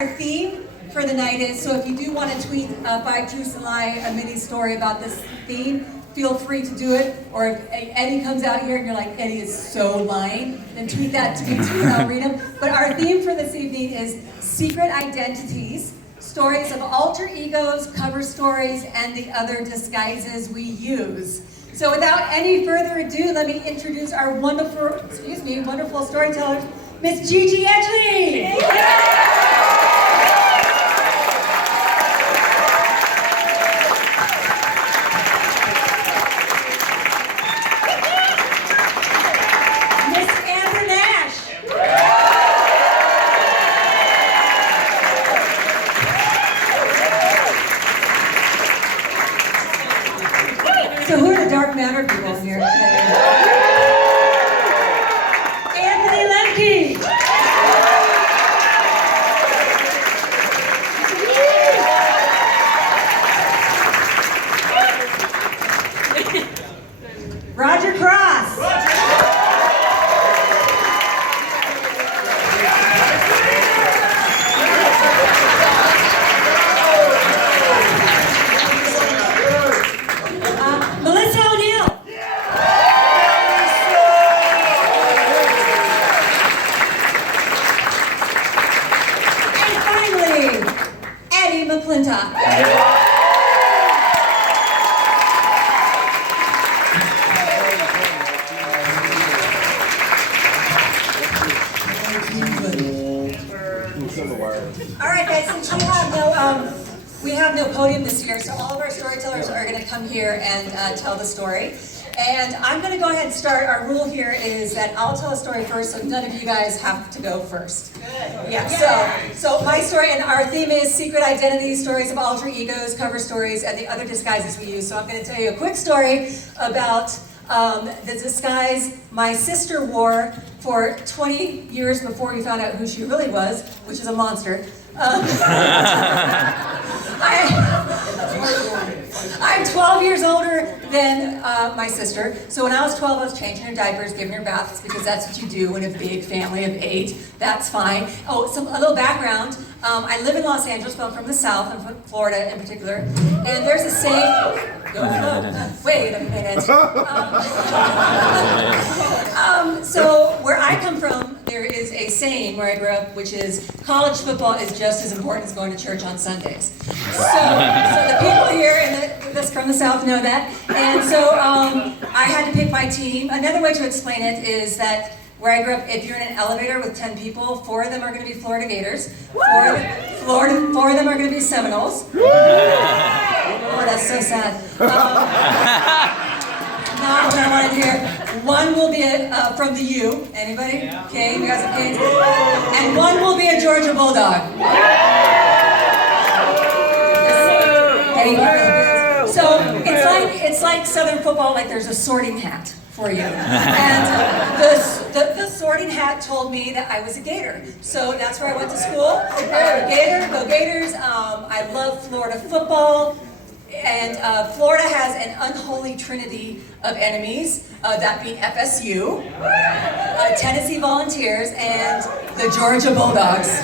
Our theme for the night is, so if you do want to tweet Five Truths and Lie, a mini story about this theme, feel free to do it. Or if Eddie comes out here and you're like, Eddie is so lying, then tweet that to me too and I'll read them. But our theme for this evening is secret identities, stories of alter egos, cover stories, and the other disguises we use. So without any further ado, let me introduce our wonderful storyteller, Miss Gigi Audrey. So who are the dark matter people in here today? Anthony Lemke! Roger Cross! McClintock. All right, guys, since we have no podium this year, so all of our storytellers are going to come here and tell the story. And I'm going to go ahead and start. Our rule here is that I'll tell a story first, so none of you guys have to go first. Good. Yeah. So my story, and our theme is secret identities, stories of alter egos, cover stories, and the other disguises we use. So I'm going to tell you a quick story about the disguise my sister wore for 20 years before we found out who she really was, which is a monster. I'm 12 years older than my sister, so when I was 12 I was changing her diapers, giving her baths, because that's what you do in a big family of 8. That's fine. Oh, a little background. I live in Los Angeles, but I'm from the South, I'm from Florida in particular, and there's a saying, wait a minute. So where I come from, there is a saying where I grew up, which is college football is just as important as going to church on Sundays. So the people here from the South know that. And so I had to pick my team. Another way to explain it is that where I grew up, if you're in an elevator with 10 people, 4 of them are going to be Florida Gators, 4 of them are going to be Seminoles. Oh, that's so sad. Not what I wanted to hear. 1 will be from the U. Anybody? Okay, you guys okay? And 1 will be a Georgia Bulldog. So it's like Southern football, like there's a sorting hat for you. And the sorting hat told me that I was a Gator. So that's where I went to school. Gator, go Gators. I love Florida football. And Florida has an unholy trinity of enemies, that being FSU, Tennessee Volunteers, and the Georgia Bulldogs.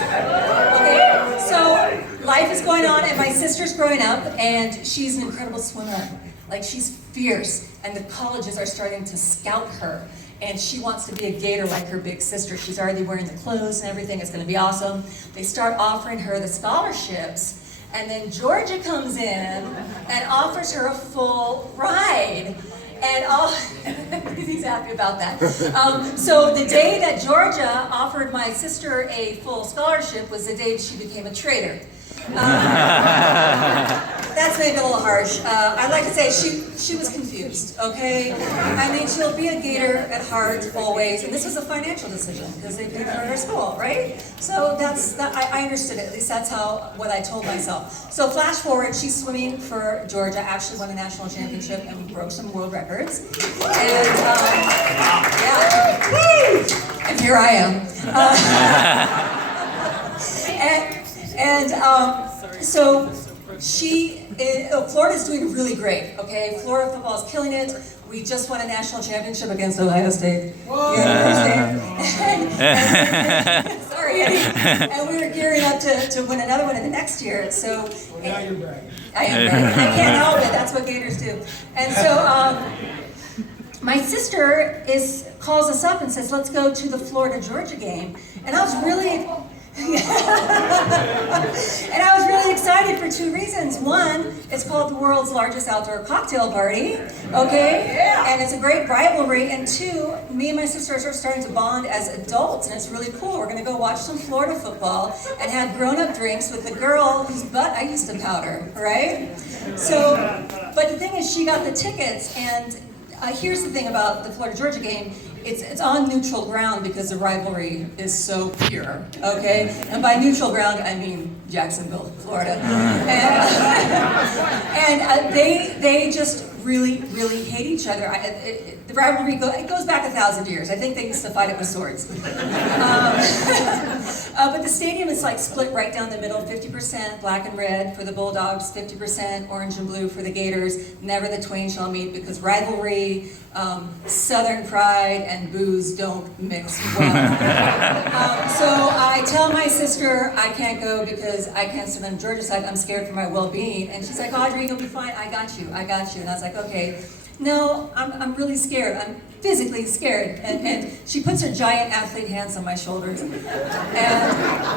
Okay, so life is going on, and my sister's growing up, and she's an incredible swimmer. Like, she's fierce, and the colleges are starting to scout her, and she wants to be a Gator like her big sister. She's already wearing the clothes and everything. It's going to be awesome. They start offering her the scholarships. And then Georgia comes in and offers her a full ride. And he's happy about that. So the day that Georgia offered my sister a full scholarship was the day she became a traitor. That's maybe a little harsh. I'd like to say she was confused, okay? I mean, she'll be a Gator at heart always, and this was a financial decision because they paid for her school, right? So I understood it. At least that's what I told myself. So flash forward, she's swimming for Georgia, actually won a national championship and broke some world records. And yeah, and here I am. So Florida's doing really great, okay? Florida football is killing it. We just won a national championship against Ohio State. Sorry. And we were gearing up to win another one in the next year. So now you're bragging. I am bragging. I can't help it. That's what Gators do. And so my sister calls us up and says, let's go to the Florida-Georgia game. And I was really excited for two reasons. One, it's called the world's largest outdoor cocktail party, okay? And it's a great rivalry. And two, me and my sister are starting to bond as adults, and it's really cool. We're gonna go watch some Florida football and have grown-up drinks with the girl whose butt I used to powder, right? So, but the thing is, she got the tickets, and here's the thing about the Florida-Georgia game. It's on neutral ground because the rivalry is so pure, okay? And by neutral ground, I mean Jacksonville, Florida. And they just really hate each other. The rivalry goes back 1,000 years. I think they used to fight it with swords. But the stadium is like split right down the middle, 50% black and red for the Bulldogs, 50% orange and blue for the Gators. Never the twain shall meet because rivalry, Southern pride, and booze don't mix well. So I tell my sister I can't go because I can't sit on Georgia's side. I'm scared for my well-being. And she's like, Audrey, you'll be fine. I got you. And I was like, okay. No, I'm really scared. I'm physically scared. And she puts her giant athlete hands on my shoulders. And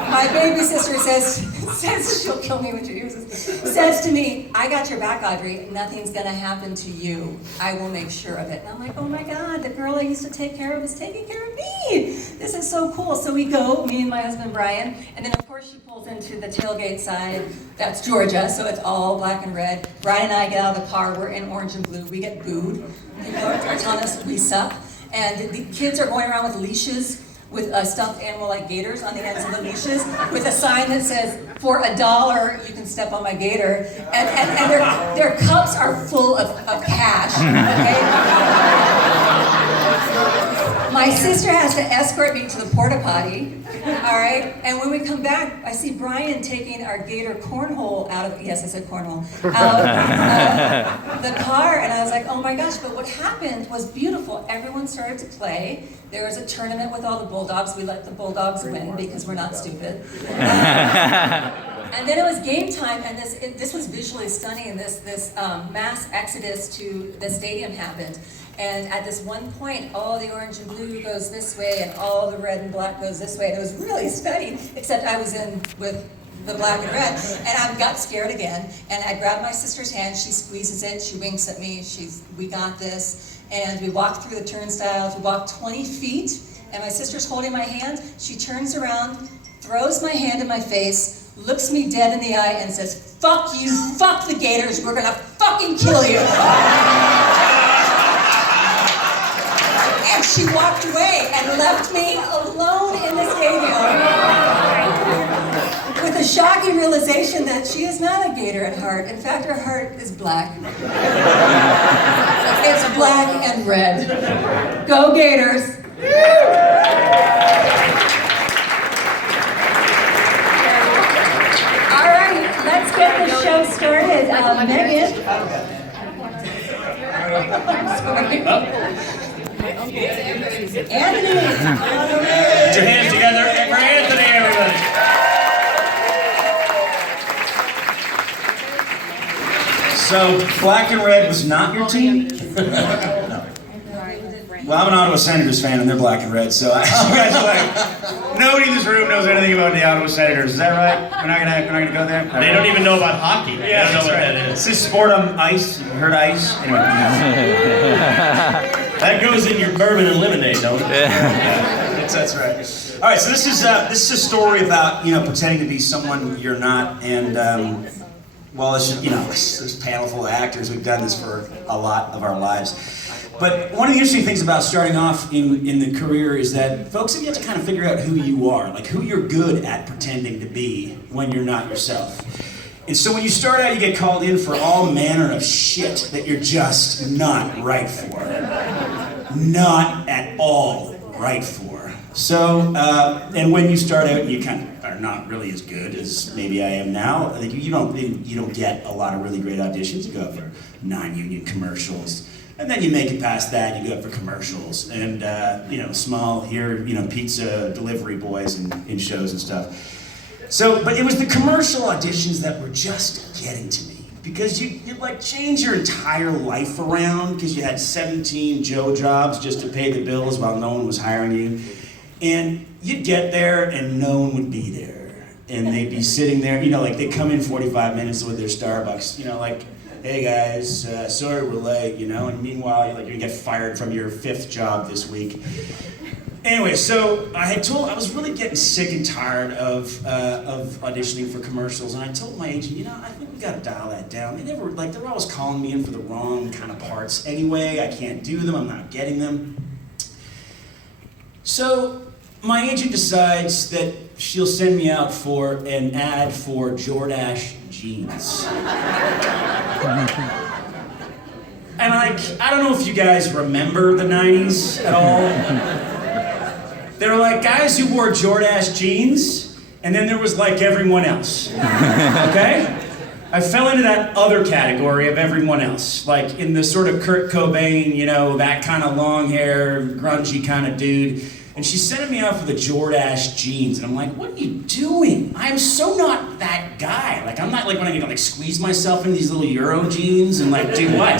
my baby sister says she'll kill me when she hears this, says to me, I got your back, Audrey. Nothing's gonna happen to you. I will make sure of it. And I'm like, oh my God, the girl I used to take care of is taking care of me. This is so cool. So we go, me and my husband Brian, and then of course she pulls into the tailgate side. That's Georgia, so it's all black and red. Brian and I get out of the car, we're in orange and blue. We get booed. People are telling us we suck. And the kids are going around with leashes with a stuffed animal like gators on the ends of the leashes with a sign that says, for $1 you can step on my gator. And their cups are full of cash, okay? My sister has to escort me to the porta potty, all right? And when we come back, I see Brian taking our gator cornhole out of, yes, I said cornhole, out of the car, and I was like, oh my gosh, but what happened was beautiful. Everyone started to play. There was a tournament with all the Bulldogs. We let the Bulldogs win because we're not stupid. And then it was game time, and this was visually stunning, and this mass exodus to the stadium happened. And at this one point, all the orange and blue goes this way, and all the red and black goes this way. And it was really stunning, except I was in with the black and red. And I got scared again, and I grabbed my sister's hand. She squeezes it, she winks at me, we got this. And we walked through the turnstiles, we walked 20 feet, and my sister's holding my hand. She turns around, throws my hand in my face, looks me dead in the eye, and says, fuck you, fuck the Gators, we're gonna fucking kill you. And she walked away and left me alone in the stadium with a shocking realization that she is not a Gator at heart. In fact, her heart is black. It's black and red. Go Gators! All right, let's get the show started. Megan. Anthony! Put your hands together for Anthony, everybody! So, black and red was not your team? No. Well, I'm an Ottawa Senators fan, and they're black and red, so you guys are like, nobody in this room knows anything about the Ottawa Senators. Is that right? We're not gonna go there? They don't even know about hockey. Yeah, that's right. It's this sport on ice. You heard ice? Anyway. That goes in your bourbon and lemonade, don't it? That's right. All right, so this is a story about pretending to be someone you're not, and well, there's a panel full of actors. We've done this for a lot of our lives. But one of the interesting things about starting off in the career is that folks have yet to kind of figure out who you are, like who you're good at pretending to be when you're not yourself. And so when you start out, you get called in for all manner of shit that you're just not right for. Not at all right for. So, and when you start out, you kind of are not really as good as maybe I am now. I think you don't get a lot of really great auditions. You go out for non-union commercials, And then you make it past that, you go for commercials and, small here, pizza delivery boys in shows and stuff. So, but it was the commercial auditions that were just getting to me. Because you'd like change your entire life around because you had 17 Joe jobs just to pay the bills while no one was hiring you. And you'd get there and no one would be there. And they'd be sitting there, like they come in 45 minutes with their Starbucks, like, hey guys, sorry we're late, and meanwhile you're gonna get fired from your 5th job this week. Anyway, so I was really getting sick and tired of auditioning for commercials, and I told my agent, I think we gotta dial that down. They're always calling me in for the wrong kind of parts anyway. I can't do them, I'm not getting them. So my agent decides that she'll send me out for an ad for Jordache jeans. And I don't know if you guys remember the 90s at all. There were like guys who wore Jordache jeans, and then there was like everyone else, okay? I fell into that other category of everyone else, like in the sort of Kurt Cobain, that kind of long hair, grungy kind of dude. And she's sending me out for the Jordache jeans, and I'm like, what are you doing? I'm so not that guy. Like, I'm not like when I get to squeeze myself in these little Euro jeans and do what?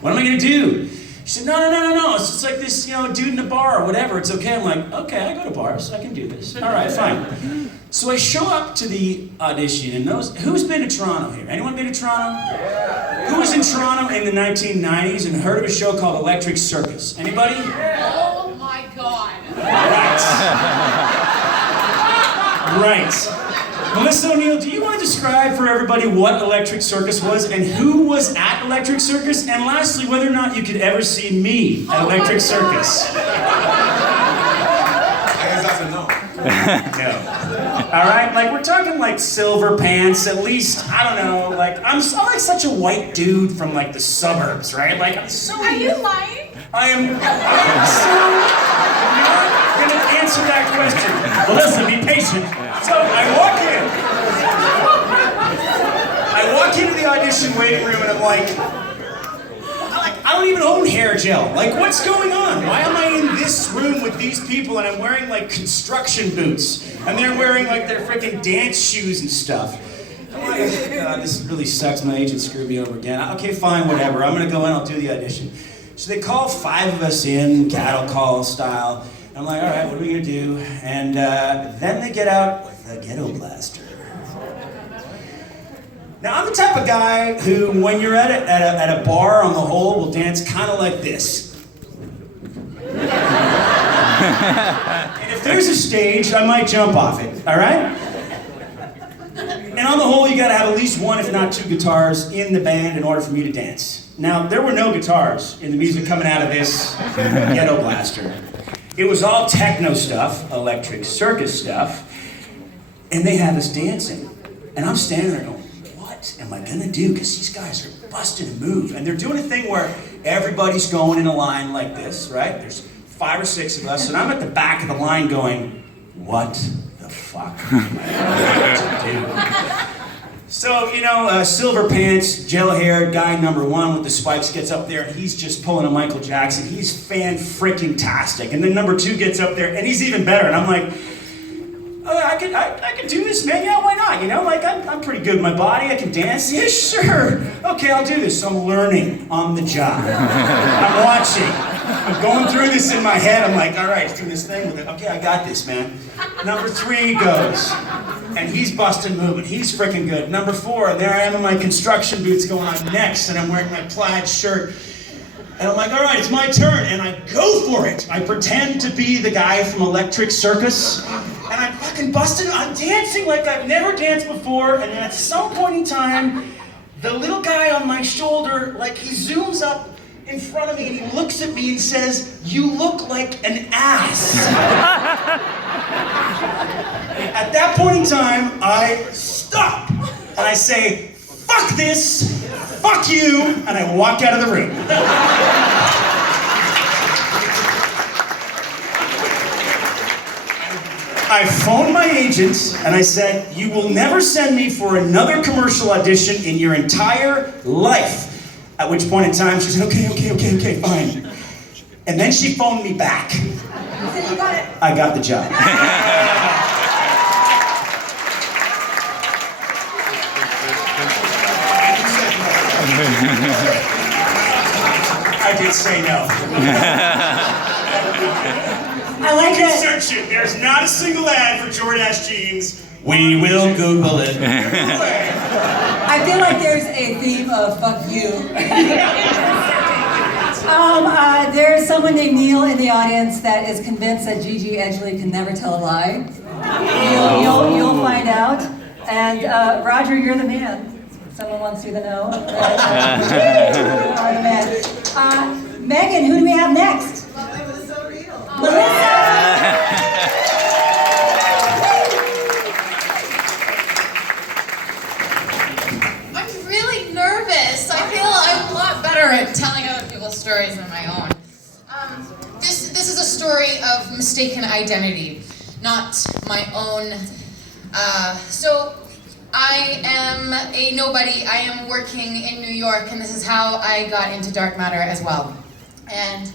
What am I gonna do? She said, no, it's just like this, dude in a bar or whatever, it's okay. I'm like, okay, I go to bars, I can do this. All right, fine. So I show up to the audition, and who's been to Toronto here? Anyone been to Toronto? Yeah. Who was in Toronto in the 1990s and heard of a show called Electric Circus? Anybody? Oh my God. Right. Melissa O'Neill, do you want to describe for everybody what Electric Circus was and who was at Electric Circus? And lastly, whether or not you could ever see me at Electric Circus. I guess that's a no. No. All right, we're talking silver pants, at least, I don't know, I'm such a white dude from the suburbs, right? I'm so... Are you lying? I am so not gonna answer that question. Well, listen, be patient. So I walk into the audition waiting room and I'm like, I don't even own hair gel. What's going on? Why am I in this room with these people and I'm wearing construction boots and they're wearing their freaking dance shoes and stuff? I'm like, oh, God, this really sucks. My agent screwed me over again. Okay, fine, whatever. I'm gonna go in, I'll do the audition. So they call 5 of us in, cattle call style. I'm like, all right, what are we gonna do? And then they get out with a ghetto blaster. Now, I'm the type of guy who, when you're at a bar on the whole, will dance kind of like this. And if there's a stage, I might jump off it, all right? And on the whole, you gotta have at least 1, if not 2 guitars in the band in order for me to dance. Now, there were no guitars in the music coming out of this ghetto blaster. It was all techno stuff, Electric Circus stuff, and they had us dancing. And I'm standing there going, what am I gonna do? Because these guys are busting a move. And they're doing a thing where everybody's going in a line like this, right? There's 5 or 6 of us, and I'm at the back of the line going, what the fuck am I going to do? So, silver pants, gel-haired guy number 1 with the spikes gets up there, and he's just pulling a Michael Jackson. He's fan-freaking-tastic. And then number 2 gets up there, and he's even better. And I'm like, oh, I can do this, man. Yeah, why not? I'm pretty good with my body. I can dance. Yeah, sure. Okay, I'll do this. So I'm learning on the job. I'm watching. I'm going through this in my head. I'm like, all right, doing this thing with it. Okay, I got this, man. Number 3 goes. And he's busting moving. He's freaking good. Number 4, and there I am in my construction boots going on next, and I'm wearing my plaid shirt. And I'm like, all right, it's my turn. And I go for it. I pretend to be the guy from Electric Circus. And I'm fucking busting. I'm dancing like I've never danced before. And then at some point in time, the little guy on my shoulder, he zooms up in front of me and he looks at me and says, you look like an ass. At that point in time, I stop. And I say, fuck this, fuck you, and I walk out of the room. I phoned my agent and I said, you will never send me for another commercial audition in your entire life. At which point in time, she said, okay, fine. And then she phoned me back. You said you got it. I got the job. I did say no. I like You can that. search it. There's not a single ad for Jordache jeans. We will Google it. I feel like there's a theme of fuck you. There's someone named Neil in the audience that is convinced that Gigi Edgley can never tell a lie. You'll find out. And Roger, you're the man. Someone wants you to know. You are the man. Megan, who do we have next? Melissa! I'm really nervous. I feel I'm a lot better at telling other people's stories than my own. This is a story of mistaken identity, not my own. So I am a nobody. I am working in New York, and this is how I got into dark matter as well. And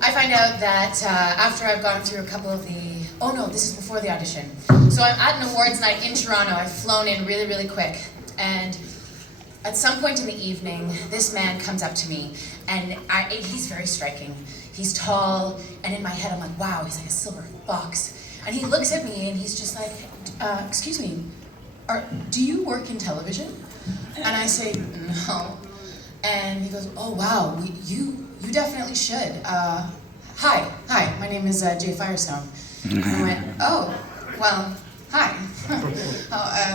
I find out that after I've gone through a couple of the, oh no, this is before the audition. So I'm at an awards night in Toronto. I've flown in really, really quick. And at some point in the evening, this man comes up to me, and he's very striking. He's tall, and in my head I'm like, wow, he's like a silver fox. And he looks at me, and he's just like, excuse me, do you work in television? And I say, no. And he goes, oh wow, you definitely should. Hi, my name is Jay Firestone. And I went, oh, well, hi.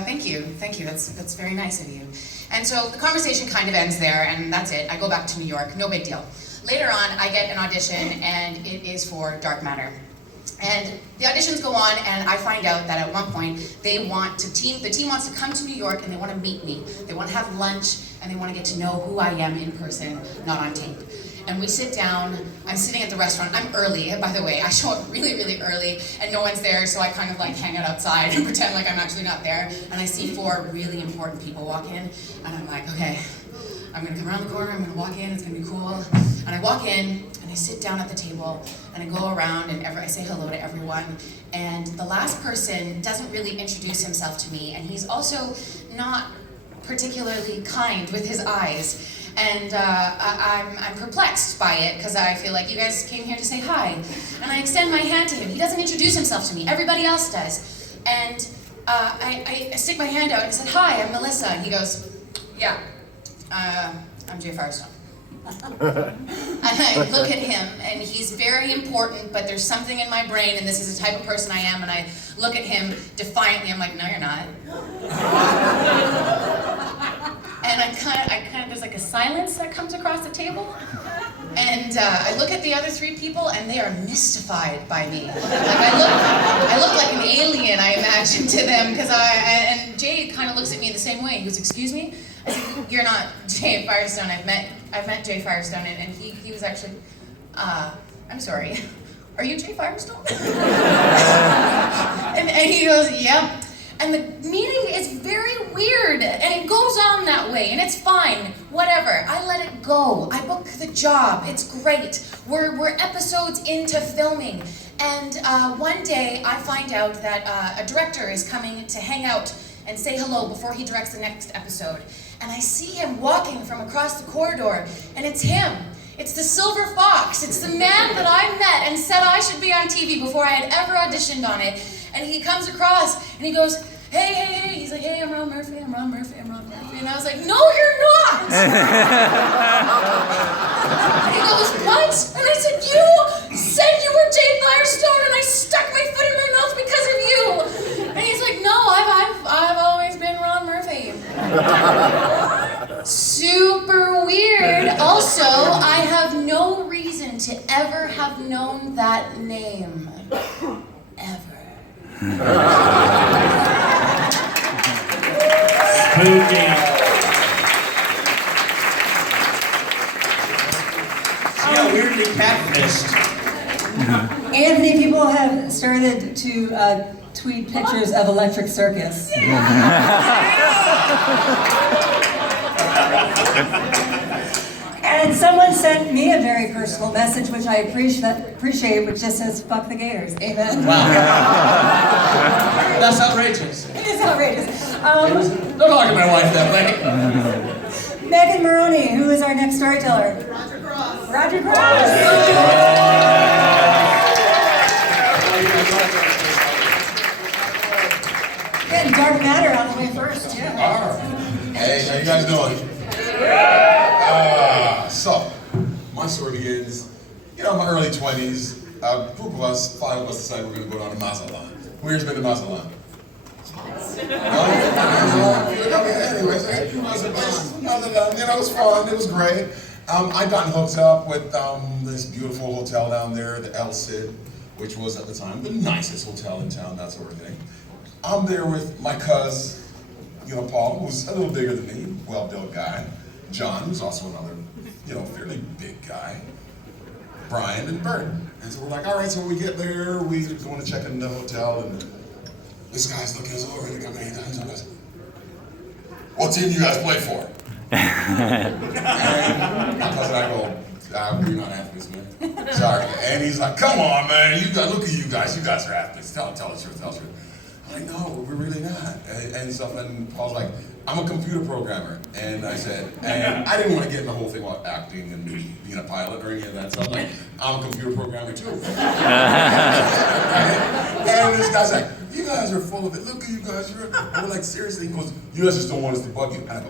Thank you, that's very nice of you. And so the conversation kind of ends there, and that's it. I go back to New York, no big deal. Later on, I get an audition, and it is for Dark Matter. And the auditions go on, and I find out that at one point the team wants to come to New York, and they want to meet me. They want to have lunch, and they want to get to know who I am in person, not on tape. And we sit down. I'm sitting at the restaurant. I'm early, by the way. I show up really, really early, and no one's there, so I kind of like hang out outside and pretend like I'm actually not there. And I see 4 really important people walk in, and I'm like, okay, I'm gonna come around the corner, I'm gonna walk in, it's gonna be cool. And I walk in, and I sit down at the table, and I go around, and I say hello to everyone. And the last person doesn't really introduce himself to me, and he's also not particularly kind with his eyes. And I'm perplexed by it, because I feel like you guys came here to say hi. And I extend my hand to him. He doesn't introduce himself to me. Everybody else does. And I stick my hand out and said, hi, I'm Melissa. And he goes, yeah, I'm Jay Firestone. And I look at him, and he's very important, but there's something in my brain, and this is the type of person I am, and I look at him defiantly. I'm like, no, you're not. And I kind of, there's like a silence that comes across the table. And I look at the other 3 people, and they are mystified by me. Like I look like an alien, I imagine, to them, because and Jay kind of looks at me the same way. He goes, excuse me? I said, you're not Jay Firestone. I've met Jay Firestone, and he was actually, I'm sorry, are you Jay Firestone? and he goes, yep. And the meeting is very weird, and it goes on that way, and it's fine, whatever. I let it go. I book the job. It's great. We're episodes into filming, and one day I find out that a director is coming to hang out and say hello before he directs the next episode. And I see him walking from across the corridor, and it's him. It's the Silver Fox. It's the man that I met and said I should be on TV before I had ever auditioned on it. And he comes across, and he goes, hey. He's like, hey, I'm Ron Murphy. And I was like, no, you're not. And he goes, what? And I said, you said you were Jay Firestone, and I stuck my foot in my mouth because of you. And he's like, no, I've always been Ron Murphy. Super weird. Also, I have no reason to ever have known that name. Ever. Spooky. See how weirdly catfished. Anthony, people have started to tweet pictures of Electric Circus. personal message, which I appreciate, which just says, fuck the Gators. Amen. Wow. That's outrageous. It is outrageous. Don't talk to my wife that way. Megan Maroney, who is our next storyteller? Roger Cross. Roger Cross. Getting Dark Matter on the way first, yeah. Hey, how you guys doing? So, my story begins, in my early 20s. A group of us, 5 of us, decided we're going to go down to Mazatlan. Who here's been to Mazatlan? No? Anyways, Mazatlan, it was fun, it was great. I got hooked up with this beautiful hotel down there, the El Cid, which was at the time the nicest hotel in town, that sort of thing. I'm there with my cousin, Paul, who's a little bigger than me, well-built guy. John, who's also another, fairly big guy. Brian and Bert. And so we're like, all right, so when we get there, we want to check in the hotel, and this guy's looking us over, and he goes, what team do you guys play for? And my cousin, I go, we're not athletes, man. Sorry. And he's like, come on, man, look at you guys are athletes. Tell the truth, tell the truth. I'm like, no, we're really not. And Paul's like, I'm a computer programmer. And I said, and I didn't want to get in the whole thing about acting and being a pilot or any of that. So I'm like, I'm a computer programmer too. And this guy's like, you guys are full of it. Look at you guys. We're like, seriously? He goes, you guys just don't want us to bug you. And I go,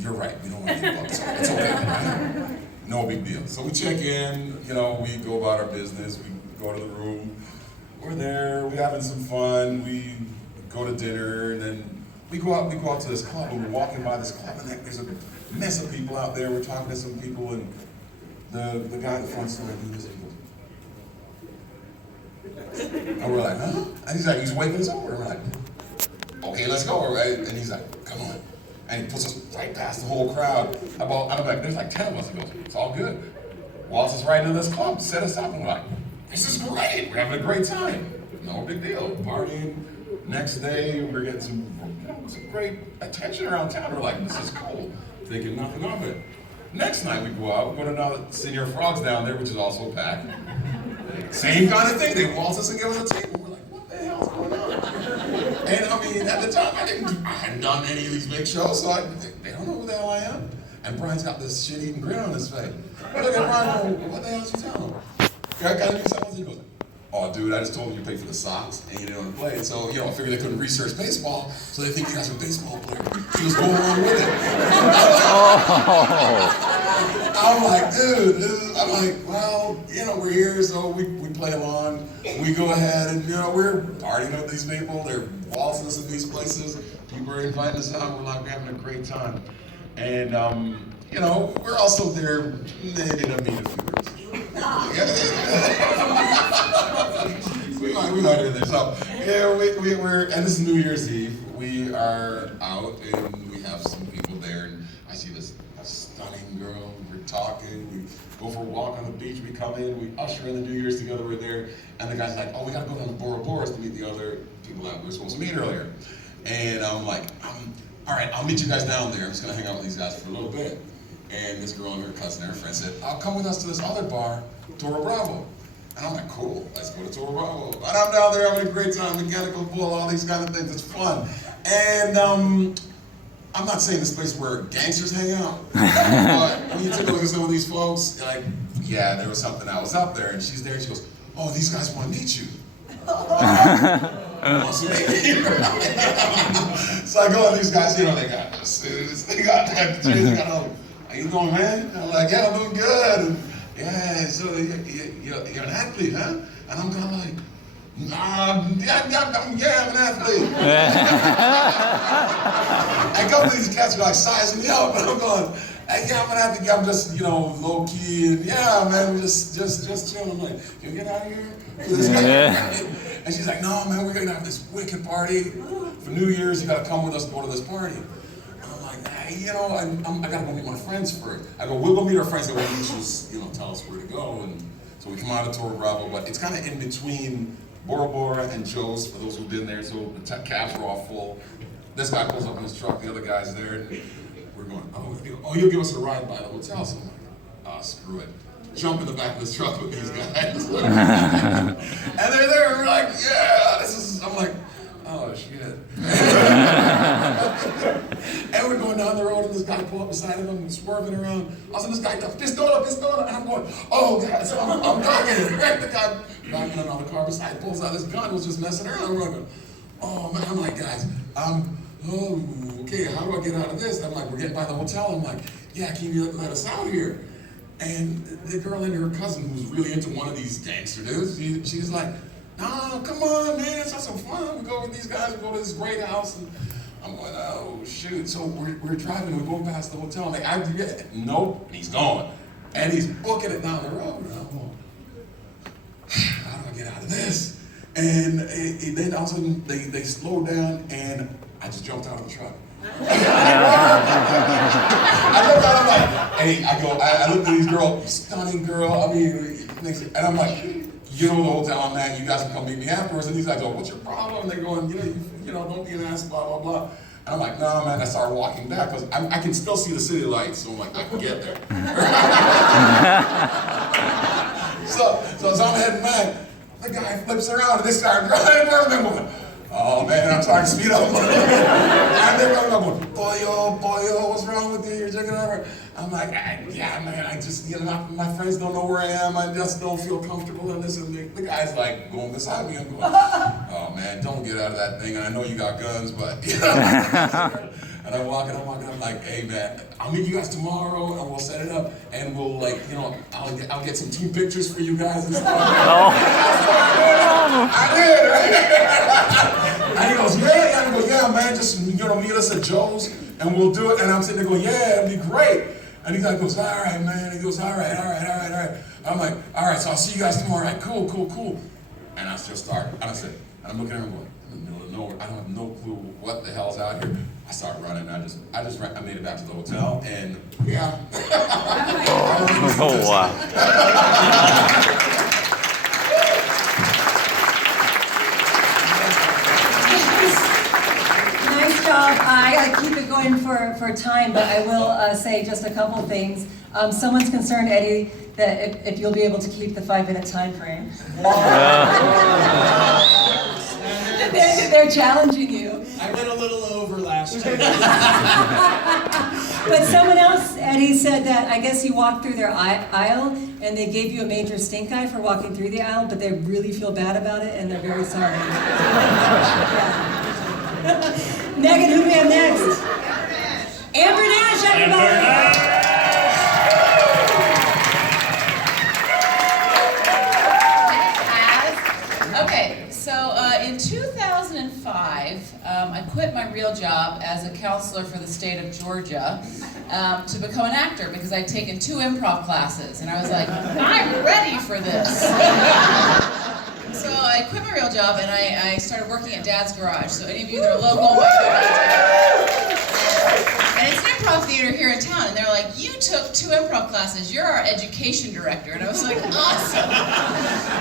you're right. We don't want to get bugged. It's okay. No big deal. So we check in. We go about our business. We go to the room. We're there. We're having some fun. We go to dinner, and then we go out to this club, and we're walking by this club, and there's a mess of people out there. We're talking to some people, and the guy in the front started doing this, and he goes, and we're like, huh? And he's waving us over, and we're like, okay, let's go, right? And he's like, come on. And he puts us right past the whole crowd. I'm like, there's like 10 of us. He goes, it's all good. Walks us right into this club, set us up, and we're like, this is great. We're having a great time. No big deal. Partying. Next day, we're getting some great attention around town. We're like, this is cool. Thinking nothing of it. Next night we go out. We go to another Senior Frogs down there, which is also packed. Same kind of thing. They waltz us and give us a table. We're like, what the hell's going on? And I mean, at the time, I hadn't done any of these big shows, so they don't know who the hell I am. And Brian's got this shit-eating grin on his face. I look at Brian, what the hell did you tell him? I got to do something. He goes, oh, dude, I just told him you paid for the socks and you didn't want to play it. So, I figured they couldn't research baseball, so they think you guys are baseball players. He was going along with it. I'm like, dude, I'm like, well, we're here, so we play along. We go ahead and, we're partying with these people. They're waltzing us in these places. People are inviting us out. We're like, we're having a great time. And, we're also there maybe to meet a few girls. we might do this. So, yeah, we're, and this is New Year's Eve. We are out and we have some people there, and I see this stunning girl. We're talking. We go for a walk on the beach. We come in. We usher in the New Year's together. We're there, and the guy's like, "Oh, we gotta go down to Bora Bora to meet the other people that we were supposed to meet earlier." And I'm like, "All right, I'll meet you guys down there. I'm just gonna hang out with these guys for a little bit." And this girl and her cousin and her friend said, "I'll come with us to this other bar, Toro Bravo." And I'm like, cool, let's go to Toro Bravo. And I'm down there having a great time, mechanical bull, all these kind of things, it's fun. And I'm not saying this place where gangsters hang out, but when you take a look at some of these folks, you're like, yeah, there was something. I was up there, and she's there, and she goes, oh, these guys want to meet you. So I go, and these guys, they got suits, they got tattoos, they got all, how you doing, man? I'm like, yeah, I'm doing good. And, yeah, so you're an athlete, huh? And I'm kind of like, yeah, I'm an athlete. And a couple of these cats are like sizing me up, and I'm going, hey, yeah, I'm an athlete. I'm just, low key, and yeah, man, just chilling. I'm like, can you get out of here? And she's like, no, man, we're gonna have this wicked party for New Year's. You gotta come with us to go to this party. Hey, I gotta go meet my friends first. I go, we'll go meet our friends, and we'll just, tell us where to go. And so we come out of Toro Bravo, but it's kind of in between Bora Bora and Joe's, for those who've been there, so the cabs are all full. This guy pulls up in his truck, the other guy's there, and we're going, oh, you'll give us a ride by the hotel. So I'm like, screw it. jump in the back of this truck with these guys. And they're there, we're like, yeah, I'm like, oh shit. And we're going down the road and this guy pulled up beside him and swerving around. All of a sudden this guy goes, pistola, and I'm going, oh God, so I'm talking. The guy backing on the car beside pulls out this gun, was just messing around. I'm like, oh man, I'm like, guys, okay, how do I get out of this? I'm like, we're getting by the hotel. I'm like, yeah, can you let us out here? And the girl and her cousin, who's really into one of these gangster dudes, she's like, no, come on, man, it's just some fun. We go with these guys, we go to this great house. And I'm going, oh, shoot. So we're driving, we're going past the hotel. And nope, and he's gone. And he's booking it down the road. And I'm going, how do I get out of this? And then all of a sudden, they slowed down, and I just jumped out of the truck. I looked out, I'm like, hey, I looked at these girls, stunning girl, and I'm like, you know the hotel I'm at, you guys can come meet me afterwards. And these guys go, what's your problem? And they're going, you know, don't be an ass, blah, blah, blah. And I'm like, no, man, I started walking back, because I can still see the city lights, so I'm like, I can get there. so I'm heading back. The guy flips around, and they start driving, and I'm going, oh man, I'm starting to speed up. And they're going, Pollo, what's wrong with you? You're drinking over. I'm like, yeah, man, I just, my friends don't know where I am. I just don't feel comfortable in this. And the guy's like going beside me. I'm going, oh man, don't get out of that thing. And I know you got guns, but, And I'm walking, I'm like, hey man, I'll meet you guys tomorrow and we'll set it up and we'll I'll get some team pictures for you guys and stuff. Oh. I did, right? And he goes, yeah, and I go, yeah man, just meet us at Joe's and we'll do it. And I'm sitting there going, yeah, it'd be great. And he goes, all right man, he goes, all right. I'm like, all right, so I'll see you guys tomorrow. All right, cool. And I just start, and I'm looking at him going, in the middle of nowhere, I don't have no clue what the hell's out here. I start running, I made it back to the hotel, and yeah. Oh, wow. Nice job. I gotta keep it going for time, but I will say just a couple things. Someone's concerned, Eddie, that if you'll be able to keep the 5-minute time frame. They're challenging you. I went a little over last year. But someone else, Eddie, said that I guess you walked through their aisle and they gave you a major stink eye for walking through the aisle, but they really feel bad about it and they're very sorry. Yeah. Megan, who do we have next? Amber Nash, everybody! Okay, so in 2005, I quit my real job as a counselor for the state of Georgia to become an actor because I'd taken 2 improv classes, and I was like, I'm ready for this. So I quit my real job and I started working at Dad's Garage. So any of you that are local might know. And it's an improv theater here in town, and they're like, you took 2 improv classes, you're our education director. And I was like, awesome.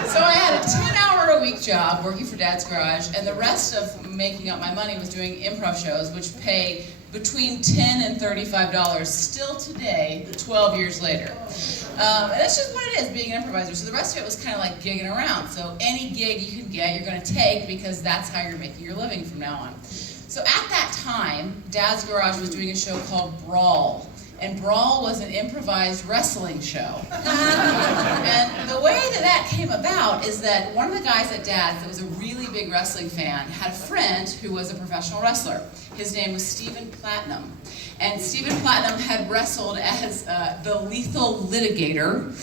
So I had a 10-hour-a-week job working for Dad's Garage, and the rest of making up my money was doing improv shows, which pay between $10 and $35 still today, 12 years later. And that's just what it is, being an improviser. So the rest of it was kind of like gigging around. So any gig you can get, you're going to take, because that's how you're making your living from now on. So at that time, Dad's Garage was doing a show called Brawl. And Brawl was an improvised wrestling show. And the way that came about is that one of the guys at Dad's that was a really big wrestling fan had a friend who was a professional wrestler. His name was Stephen Platinum. And Stephen Platinum had wrestled as the lethal litigator.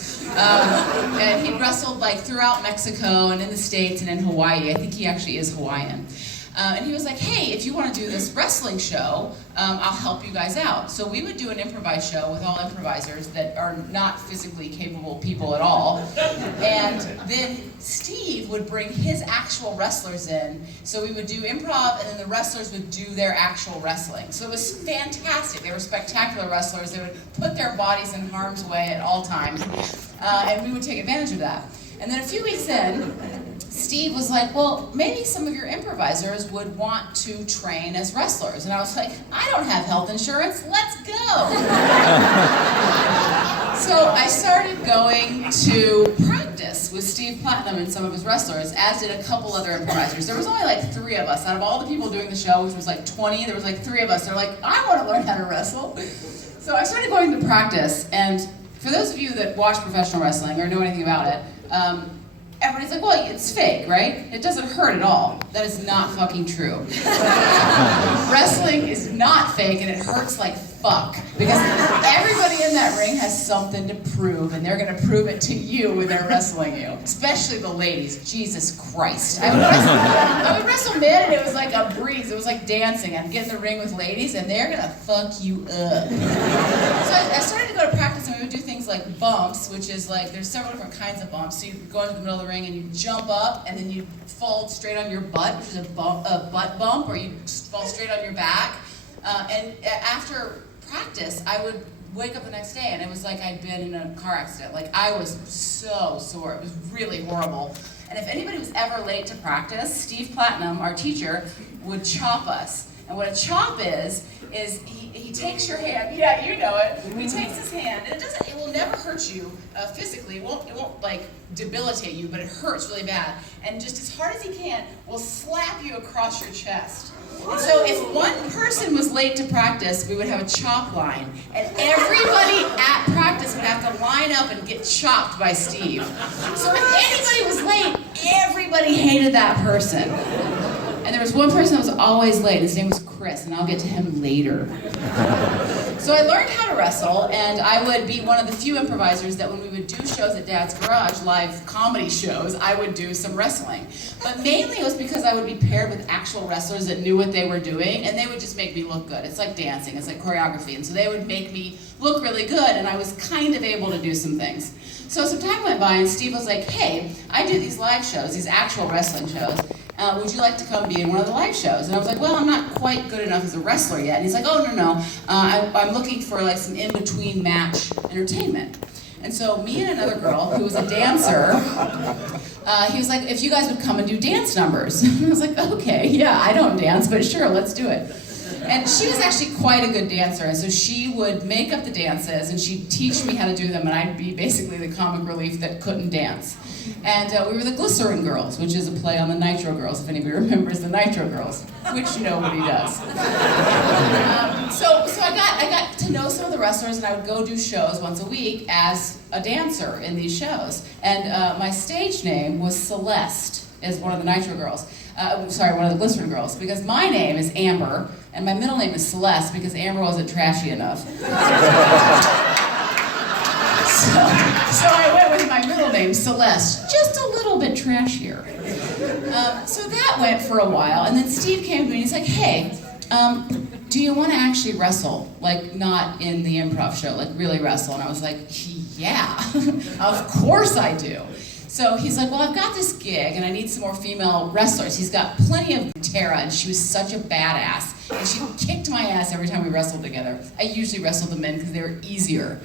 And he wrestled like throughout Mexico and in the States and in Hawaii. I think he actually is Hawaiian. And he was like, hey, if you want to do this wrestling show, I'll help you guys out. So we would do an improvised show with all improvisers that are not physically capable people at all. And then Steve would bring his actual wrestlers in. So we would do improv, and then the wrestlers would do their actual wrestling. So it was fantastic. They were spectacular wrestlers. They would put their bodies in harm's way at all times. And we would take advantage of that. And then a few weeks in, Steve was like, well, maybe some of your improvisers would want to train as wrestlers. And I was like, I don't have health insurance, let's go. So I started going to practice with Steve Platinum and some of his wrestlers, as did a couple other improvisers. There was only like 3 of us. Out of all the people doing the show, which was like 20, there was like 3 of us. They're like, I want to learn how to wrestle. So I started going to practice, and for those of you that watch professional wrestling or know anything about it, everybody's like, well, it's fake, right? It doesn't hurt at all. That is not fucking true. Wrestling is not fake, and it hurts like fuck. Because everybody in that ring has something to prove, and they're gonna prove it to you when they're wrestling you. Especially the ladies, Jesus Christ. I would wrestle men, and it was like a breeze. It was like dancing. I'd get in the ring with ladies, and they're gonna fuck you up. So I started to go to practice, and we would do things like bumps, which is like, there's several different kinds of bumps. So you go into the middle of the ring, and you jump up, and then you fall straight on your butt, which is a butt bump, or you fall straight on your back. And after practice, I would wake up the next day, and it was like I'd been in a car accident. Like, I was so sore. It was really horrible. And if anybody was ever late to practice, Steve Platinum, our teacher, would chop us. And what a chop is he takes your hand, yeah, you know it, he takes his hand, and it will never hurt you physically, it won't like debilitate you, but it hurts really bad, and just as hard as he can, will slap you across your chest. And so if one person was late to practice, we would have a chop line, and everybody at practice would have to line up and get chopped by Steve. So if anybody was late, everybody hated that person. And there was one person that was always late. His name was Chris, and I'll get to him later. So I learned how to wrestle, and I would be one of the few improvisers that when we would do shows at Dad's Garage, live comedy shows, I would do some wrestling. But mainly it was because I would be paired with actual wrestlers that knew what they were doing, and they would just make me look good. It's like dancing, it's like choreography, and so they would make me look really good, and I was kind of able to do some things. So some time went by, and Steve was like, hey, I do these live shows, these actual wrestling shows. Would you like to come be in one of the live shows? And I was like, well, I'm not quite good enough as a wrestler yet. And he's like, oh, no. I'm looking for like some in-between match entertainment. And so me and another girl who was a dancer, he was like, if you guys would come and do dance numbers. And I was like, okay, yeah, I don't dance, but sure, let's do it. And she was actually quite a good dancer, and so she would make up the dances, and she'd teach me how to do them, and I'd be basically the comic relief that couldn't dance. And we were the Glycerin Girls, which is a play on the Nitro Girls, if anybody remembers the Nitro Girls, which nobody does. So I got to know some of the wrestlers, and I would go do shows once a week as a dancer in these shows. And my stage name was Celeste, as one of the Nitro Girls. One of the Glycerin Girls, because my name is Amber, and my middle name is Celeste, because Amber wasn't trashy enough. So I went with my middle name, Celeste, just a little bit trashier. So that went for a while, and then Steve came to me and he's like, hey, do you want to actually wrestle? Like, not in the improv show, like really wrestle? And I was like, yeah, of course I do. So he's like, well, I've got this gig, and I need some more female wrestlers. He's got plenty of Tara, and she was such a badass, and she kicked my ass every time we wrestled together. I usually wrestled the men because they were easier.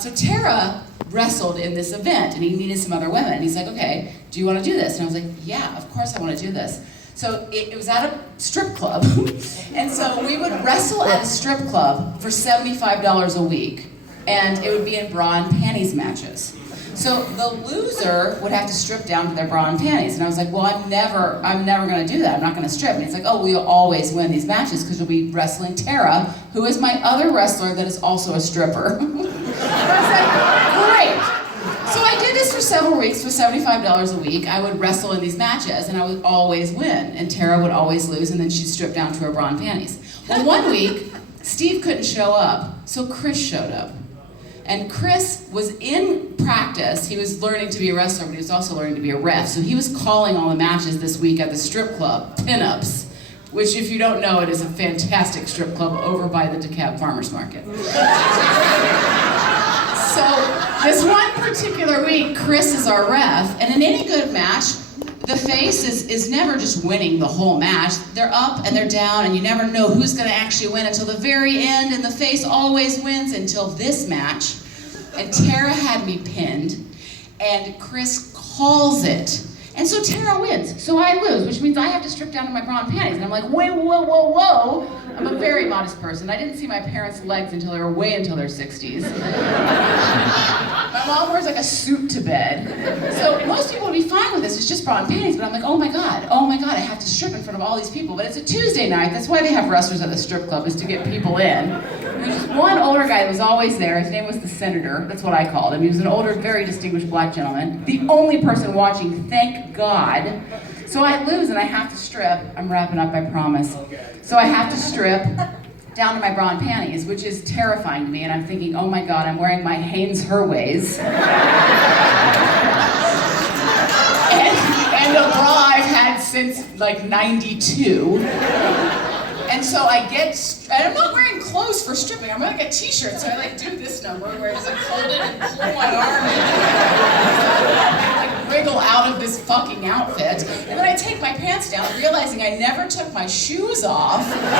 So Tara wrestled in this event, and he needed some other women. And he's like, okay, do you want to do this? And I was like, yeah, of course I want to do this. So it was at a strip club, and so we would wrestle at a strip club for $75 a week, and it would be in bra and panties matches. So the loser would have to strip down to their bra and panties. And I was like, well, I'm never gonna do that. I'm not gonna strip. And he's like, oh, we'll always win these matches because you'll be wrestling Tara, who is my other wrestler that is also a stripper. And I was like, great. So I did this for several weeks for $75 a week. I would wrestle in these matches and I would always win. And Tara would always lose, and then she'd strip down to her bra and panties. Well, one week, Steve couldn't show up, so Chris showed up. And Chris was in practice. He was learning to be a wrestler, but he was also learning to be a ref. So he was calling all the matches this week at the strip club, Pinups, which, if you don't know, it is a fantastic strip club over by the DeKalb Farmers Market. So this one particular week, Chris is our ref, and in any good match, the face is never just winning the whole match. They're up and they're down, and you never know who's going to actually win until the very end, and the face always wins until this match. And Tara had me pinned, and Chris calls it. And so Tara wins, so I lose, which means I have to strip down to my bra and panties. And I'm like, wait, whoa, whoa, whoa. I'm a very modest person. I didn't see my parents' legs until they were way into their 60s. My mom wears like a suit to bed. So most people would be fine with this, it's just bra and panties, but I'm like, oh my God, I have to strip in front of all these people. But it's a Tuesday night, that's why they have wrestlers at the strip club, is to get people in. There's one older guy that was always there, his name was the Senator, that's what I called him. He was an older, very distinguished black gentleman. The only person watching, thank God. So I lose and I have to strip. I'm wrapping up, I promise. So I have to strip down to my bra and panties, which is terrifying to me, and I'm thinking, oh my God, I'm wearing my Hanes Herways. and a bra I've had since like 92. And so I get, and I'm not wearing clothes for stripping, I'm wearing like a t-shirt, so I like do this number where I just like hold it and pull my arm in, like wriggle out of this fucking outfit. And then I take my pants down, realizing I never took my shoes off. So then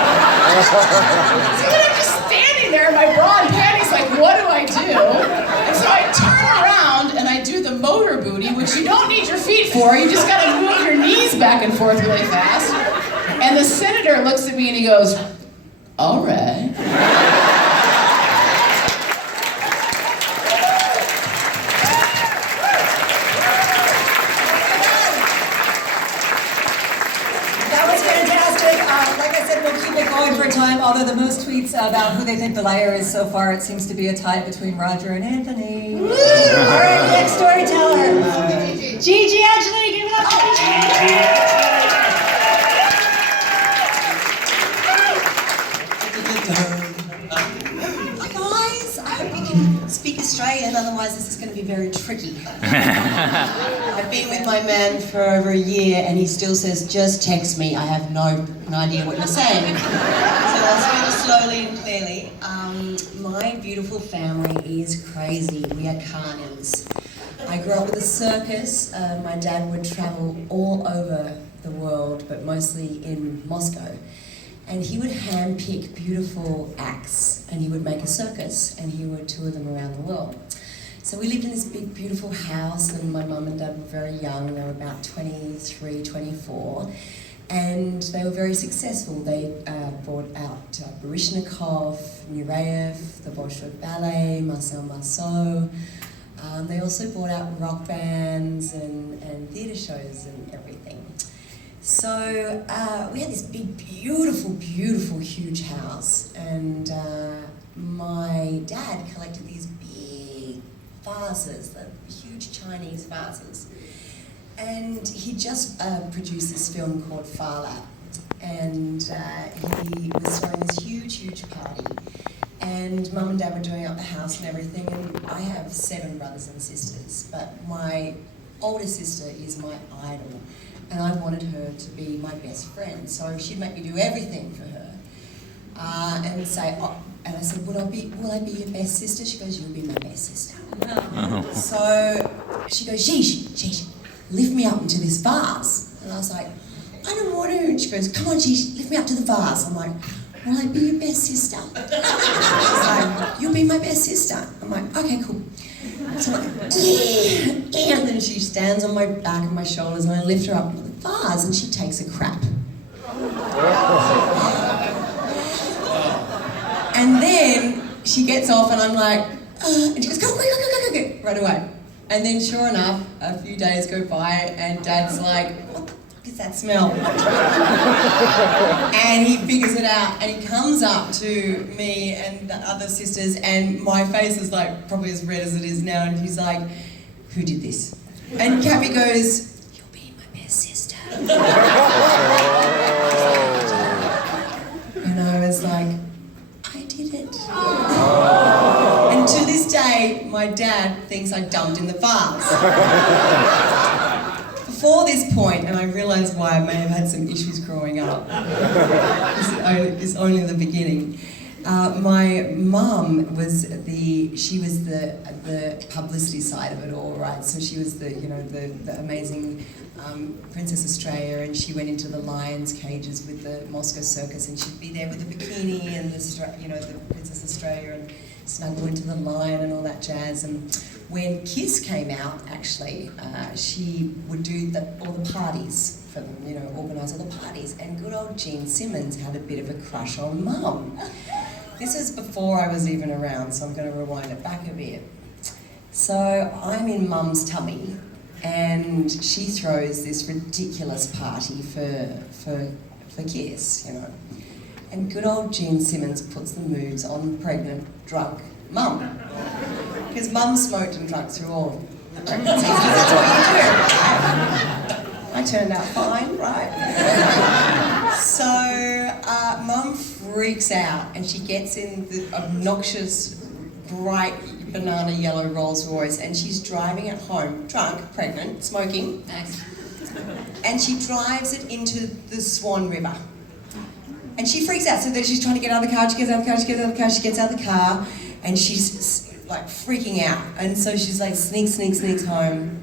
I'm just standing there in my bra and panties like, what do I do? And so I turn around and I do the motor booty, which you don't need your feet for, you just gotta move your knees back and forth really fast. And the Senator looks at me and he goes, all right. That was fantastic. Like I said, we'll keep it going for a time, although the most tweets about who they think the liar is so far, it seems to be a tie between Roger and Anthony. All right, next storyteller. Gigi, actually, give it up to Gigi. Hi guys, I hope you can speak Australian, otherwise this is going to be very tricky. I've been with my man for over a year and he still says, just text me, I have no idea what you're saying. So I'll say it slowly and clearly. My beautiful family is crazy, we are carnies. I grew up with a circus. My dad would travel all over the world, but mostly in Moscow. And he would handpick beautiful acts, and he would make a circus, and he would tour them around the world. So we lived in this big, beautiful house, and my mum and dad were very young. They were about 23, 24, and they were very successful. They brought out Baryshnikov, Nureyev, the Bolshoi Ballet, Marcel Marceau. They also brought out rock bands and theatre shows and everything. So we had this big, beautiful, beautiful, huge house, and my dad collected these big vases, the huge Chinese vases, and he just produced this film called Farlap, and he was throwing this huge, huge party, and Mum and Dad were doing up the house and everything, and I have 7 brothers and sisters, but my older sister is my idol. And I wanted her to be my best friend, so she'd make me do everything for her. And say, oh, and I said, will I be your best sister? She goes, you'll be my best sister. So she goes, Gigi, lift me up into this vase. And I was like, I don't want to. And she goes, come on, Gigi, lift me up to the vase. I'm like, will I be your best sister? She's like, you'll be my best sister. I'm like, okay, cool. So I'm like, yeah. And then she stands on my back and my shoulders, and I lift her up into the vase, and she takes a crap. And then she gets off, and I'm like, and she goes, go, right away. And then sure enough, a few days go by, and Dad's like, what the fuck is that smell? And he figures it out, and he comes up to me and the other sisters, and my face is like probably as red as it is now, and he's like, who did this? And Cappy goes, you'll be my best sister. And I was like, I did it. And to this day, my dad thinks I dumped in the vase. Before this point, and I realised why I may have had some issues growing up, it's only the beginning. My mum was the publicity side of it all, right? So she was the amazing Princess Australia, and she went into the lions' cages with the Moscow Circus, and she'd be there with the bikini and the Princess Australia, and snuggle into the lion and all that jazz. And when Kiss came out, actually, she would do all the parties for them, you know, organise all the parties. And good old Gene Simmons had a bit of a crush on Mum. This was before I was even around, so I'm going to rewind it back a bit. So I'm in Mum's tummy, and she throws this ridiculous party for Kiss, you know. And good old Gene Simmons puts the moves on pregnant, drunk Mum. Because Mum smoked and drunk through all the pregnancies, because that's what you do, right? I turned out fine, right? So Mum freaks out, and she gets in the obnoxious, bright banana yellow Rolls Royce, and she's driving it home, drunk, pregnant, smoking. Nice. And she drives it into the Swan River. And she freaks out, so then she's trying to get out of the car, she gets out of the car, she gets out of the car, she gets out of the car, and she's like freaking out. And so she's like sneaks home.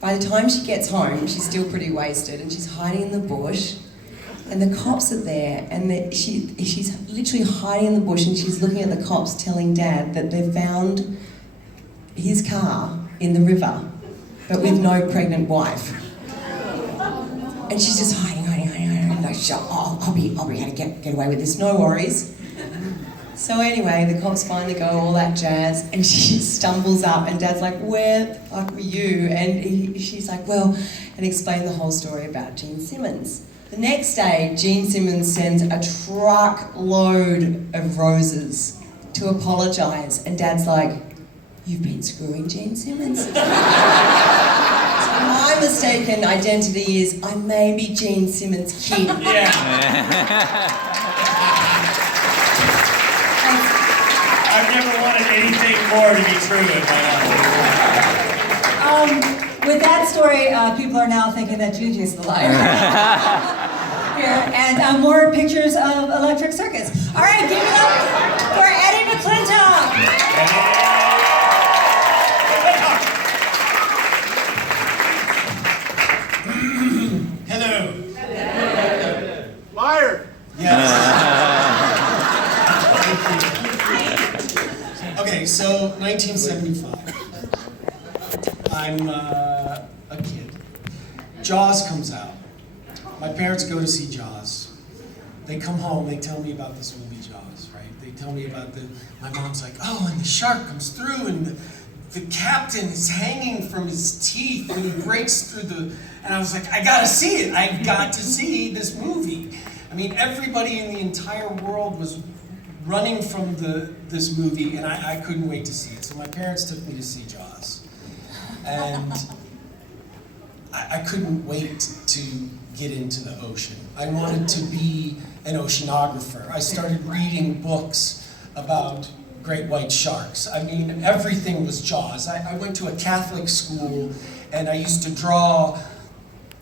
By the time she gets home, she's still pretty wasted, and she's hiding in the bush, and the cops are there, and she's literally hiding in the bush, and she's looking at the cops telling Dad that they've found his car in the river, but with no pregnant wife. And she's just hiding. Like, I'll be able to get away with this, no worries. So anyway, the cops finally go, all that jazz, and she stumbles up, and Dad's like, where the fuck were you? And she's like, well, and explained the whole story about Gene Simmons. The next day, Gene Simmons sends a truckload of roses to apologise, and Dad's like, you've been screwing Gene Simmons. So my mistaken identity is I may be Gene Simmons' kid. Yeah. I've never wanted anything more to be true in my life. With that story, people are now thinking that Gigi is the liar. Here, and more pictures of electric circuits. All right, give it up for Eddie McClintock. Hello. Liar! Yes. Okay, so 1975. I'm a kid. Jaws comes out. My parents go to see Jaws. They come home, they tell me about this movie Jaws, right? They tell me about my mom's like, oh, and the shark comes through, and the captain is hanging from his teeth when he breaks through and I was like, I gotta see it. I got to see this movie. I mean, everybody in the entire world was running from this movie, and I couldn't wait to see it. So my parents took me to see Jaws. And I couldn't wait to get into the ocean. I wanted to be an oceanographer. I started reading books about great white sharks. I mean, everything was Jaws. I went to a Catholic school, and I used to draw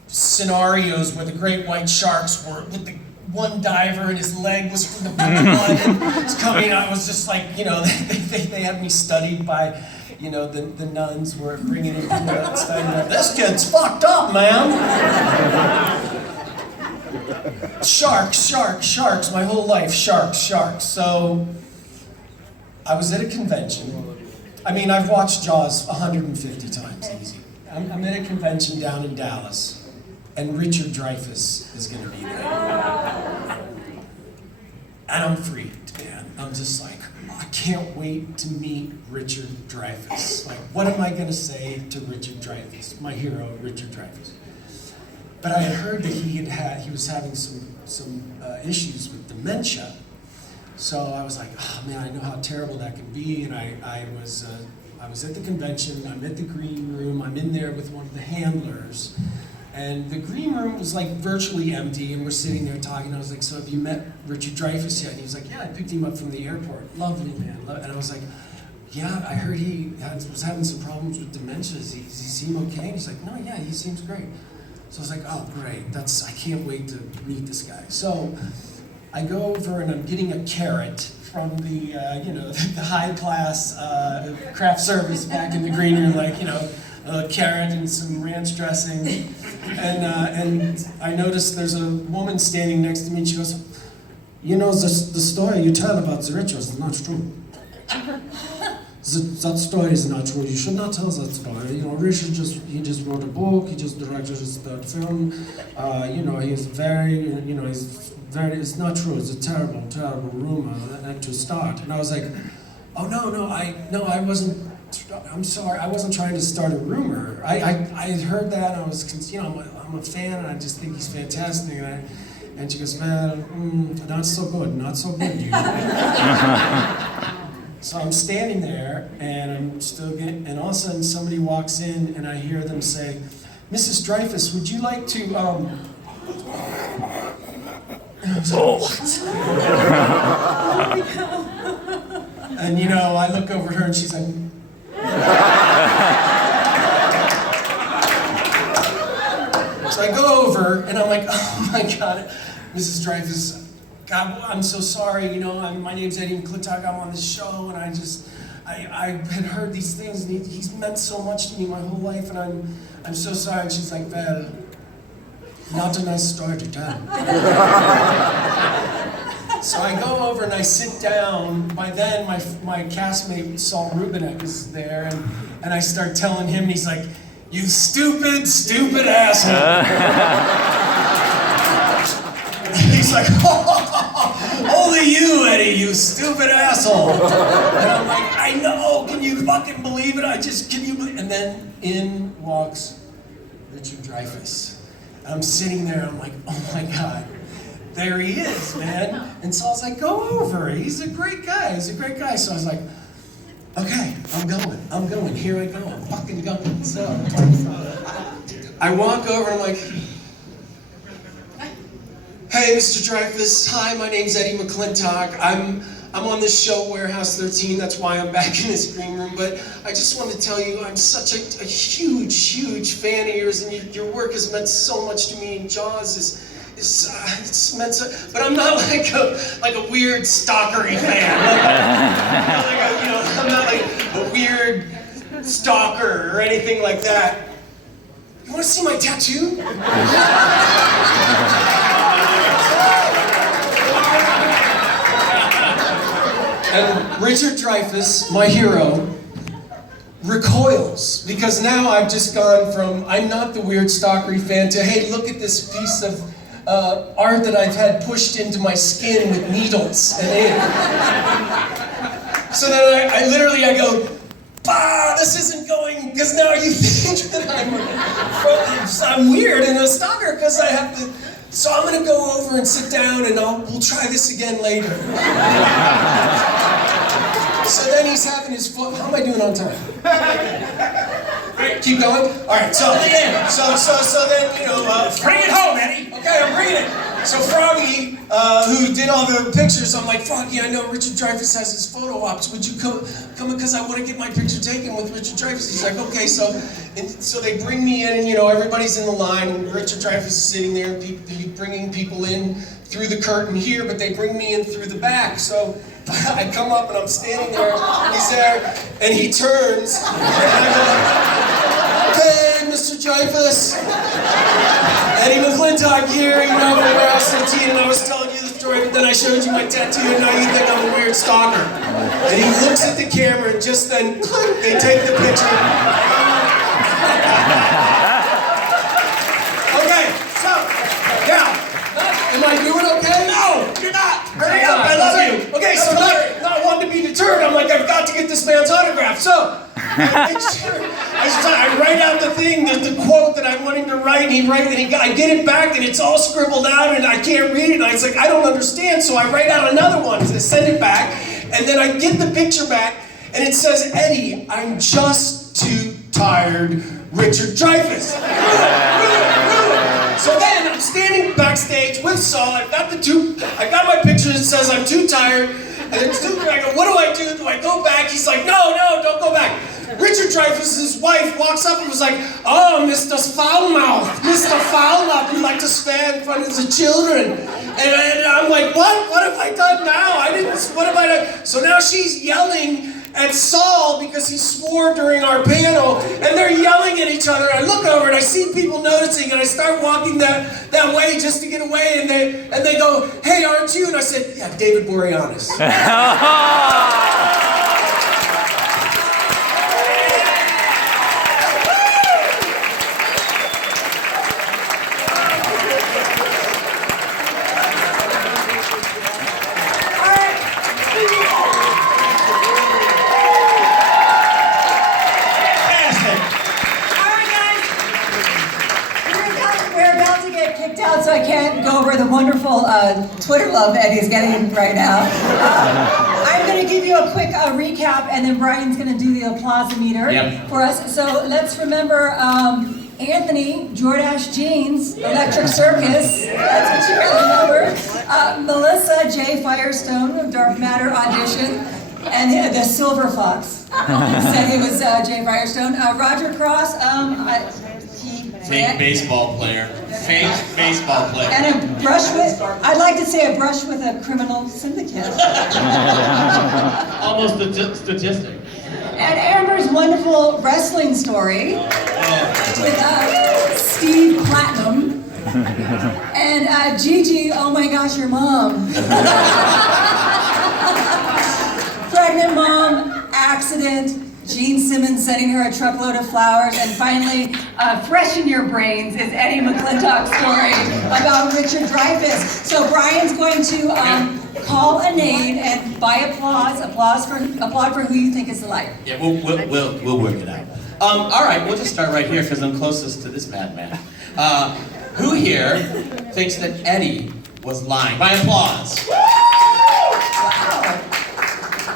scenarios where the great white sharks were with the one diver and his leg was from the blood was coming out. I was just like, you know, they had me studied by, you know, the nuns were bringing in studying. This kid's fucked up, man. Sharks, my whole life, sharks. So I was at a convention. I mean, I've watched Jaws 150 times, easy. I'm at a convention down in Dallas, and Richard Dreyfuss is gonna be there. And I'm freaked, man. I'm just like, I can't wait to meet Richard Dreyfuss. Like, what am I gonna say to Richard Dreyfuss, my hero, Richard Dreyfuss? But I had heard that he was having some issues with dementia. So I was like, oh man, I know how terrible that can be. And I was at the convention, I'm at the green room, I'm in there with one of the handlers. And the green room was like virtually empty, and we're sitting there talking. I was like, so have you met Richard Dreyfuss yet? And he was like, yeah, I picked him up from the airport. Lovely man. And I was like, yeah, I heard he was having some problems with dementia. Does he seem okay? And he's like, no, yeah, he seems great. So I was like, oh, great. I can't wait to meet this guy. So I go over and I'm getting a carrot from the high class craft service back in the green room, like, you know, a carrot and some ranch dressing. And I noticed there's a woman standing next to me, and she goes, you know, the story you tell about the rituals is not true. That story is not true. You should not tell that story. You know, Richard he just wrote a book. He just directed his third film. You know, he's very, you know, it's not true. It's a terrible, terrible rumor and to start. And I was like, oh no, I wasn't. I'm sorry, I wasn't trying to start a rumor. I had heard that, and I was, you know, I'm a fan, and I just think he's fantastic. And she goes, man, not so good, you. So I'm standing there, and I'm still getting, and all of a sudden somebody walks in, and I hear them say, Mrs. Dreyfus, would you like to, And I was like, what? And you know, I look over at her, and she's like, so I go over, and I'm like, oh my God, Mrs. Dreyfus, God, I'm so sorry, you know, my name's Eddie McClintock, I'm on this show, and I had heard these things, and he's meant so much to me my whole life, and I'm so sorry. And she's like, well, not a nice story to tell. So I go over and I sit down. By then, my castmate Saul Rubinek is there, and I start telling him, he's like, you stupid, stupid asshole. He's like, oh, only you, Eddie, you stupid asshole. And I'm like, I know, can you fucking believe it? Can you believe it? And then in walks Richard Dreyfuss. And I'm sitting there, I'm like, oh my God, there he is, man. And Saul's like, go over, he's a great guy. So I was like, okay, I'm going, here I go, I'm fucking going. So I walk over and I'm like, hey, Mr. Dreyfus. Hi, my name's Eddie McClintock. I'm on this show, Warehouse 13. That's why I'm back in this green room. But I just want to tell you, I'm such a huge, huge fan of yours, and your work has meant so much to me. And Jaws it's meant so. But I'm not like a weird stalkery fan. I'm not like a weird stalker or anything like that. You want to see my tattoo? And Richard Dreyfuss, my hero, recoils, because now I've just gone from, I'm not the weird stalkery fan, to, hey, look at this piece of art that I've had pushed into my skin with needles and ink. So then I go, bah, this isn't going, because now you think that I'm weird and a stalker, because I have to. So I'm going to go over and sit down, and we'll try this again later. So then he's having his foot. How am I doing on time? Right, keep going. All right. So then, you know, bring it home, Eddie. Okay, I'm bringing it. So Froggy, who did all the pictures, I'm like, Froggy, I know Richard Dreyfuss has his photo ops. Would you come because I want to get my picture taken with Richard Dreyfuss. He's like, okay. So they bring me in, and you know, everybody's in the line, and Richard Dreyfuss is sitting there, and bringing people in through the curtain here, but they bring me in through the back. So I come up and I'm standing there, he's there, and he turns, and I go, hey, Mr. Dreyfuss, Eddie McClintock here, you know, from Warehouse 13, and I was telling you the story, but then I showed you my tattoo, and now you think I'm a weird stalker. And he looks at the camera, and just then, they take the picture. Okay, so, yeah. Am I doing okay? No, you're not. Hurry up, I love you. Okay, so not wanting to be deterred, I'm like, I've got to get this man's autograph. So I write out the thing, the quote that I want him to write, and I get it back, and it's all scribbled out, and I can't read it. And I was like, I don't understand. So I write out another one, and I send it back, and then I get the picture back, and it says, Eddie, I'm just too tired, Richard Dreyfuss. So then I'm standing backstage with Saul. I got my picture that says I'm too tired. And I go, what do I do? Do I go back? He's like, no, don't go back. Richard Dreyfuss's wife walks up and was like, oh, Mr. Foulmouth, you like to swear in front of the children. And I'm like, what have I done now? What have I done? So now she's yelling at Saul because he swore during our panel, and they're yelling at each other. I look over and I see people noticing, and I start walking that way just to get away, and they go, hey, aren't you? And I said, yeah, David Boreanaz. wonderful Twitter love Eddie's getting right now. I'm going to give you a quick recap, and then Brian's going to do the applause-meter for us. So let's remember Anthony, Jordache Jeans, Electric Circus, that's what you gotta remember. Melissa, J. Firestone, Dark Matter Audition, and the Silver Fox said he was J. Firestone. Roger Cross, Fake baseball player. Fake baseball player. and a brush with, I'd like to say a brush with a criminal syndicate. Almost statistic. And Amber's wonderful wrestling story with Steve Platinum. And Gigi, oh my gosh, your mom. Pregnant mom, accident, Gene Simmons sending her a truckload of flowers, and finally, fresh in your brains is Eddie McClintock's story about Richard Dreyfuss. So Brian's going to call a name and by applaud for who you think is the liar. Yeah, we'll work it out. All right, we'll just start right here because I'm closest to this madman. Who here thinks that Eddie was lying? By applause. Wow.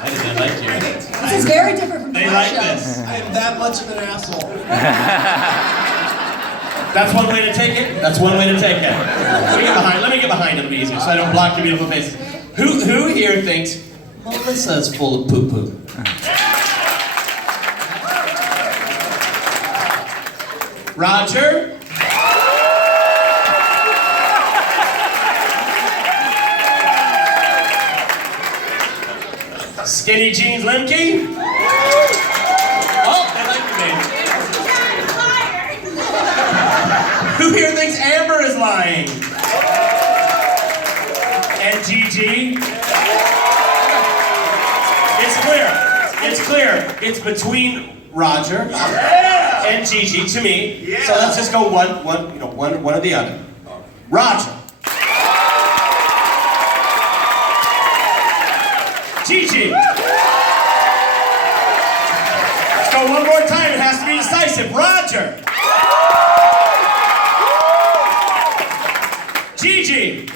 Eddie, they like you. This is very different from the They last like show. this. I am that much of an asshole. That's one way to take it. That's one way to take it. Let me get behind him easier so I don't block your beautiful faces. Who here thinks Melissa's full of poo-poo? Roger? Skinny Jeans Lemke? Oh, they like you, baby. Who here thinks Amber is lying? And Gigi? It's clear. It's clear. It's between Roger and Gigi to me. So let's just go one or the other. Roger. Gigi. Let's go one more time. It has to be decisive. Roger. Gigi.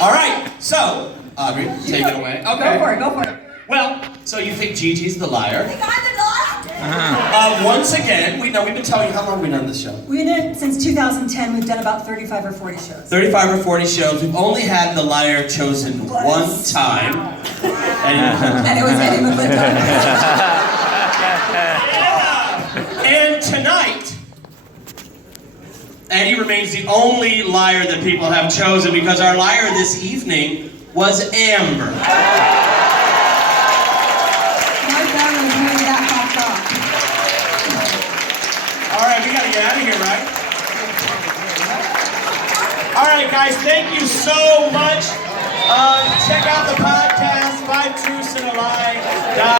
All right. So, Audrey, take it away. Okay. Go for it. Well, so you think Gigi's the liar? I'm the liar. Once again, we've been telling you how long we've done this show. We've done it since 2010. We've done about 35 or 40 shows. 35 or 40 shows. We've only had the liar chosen one time. And it was Eddie McClintock. And tonight, Eddie remains the only liar that people have chosen because our liar this evening was Amber. My family is really that fucked up. All right, we gotta get out of here, right? All right, guys, thank you so much. Check out the podcast, 5 Truths and a Lie.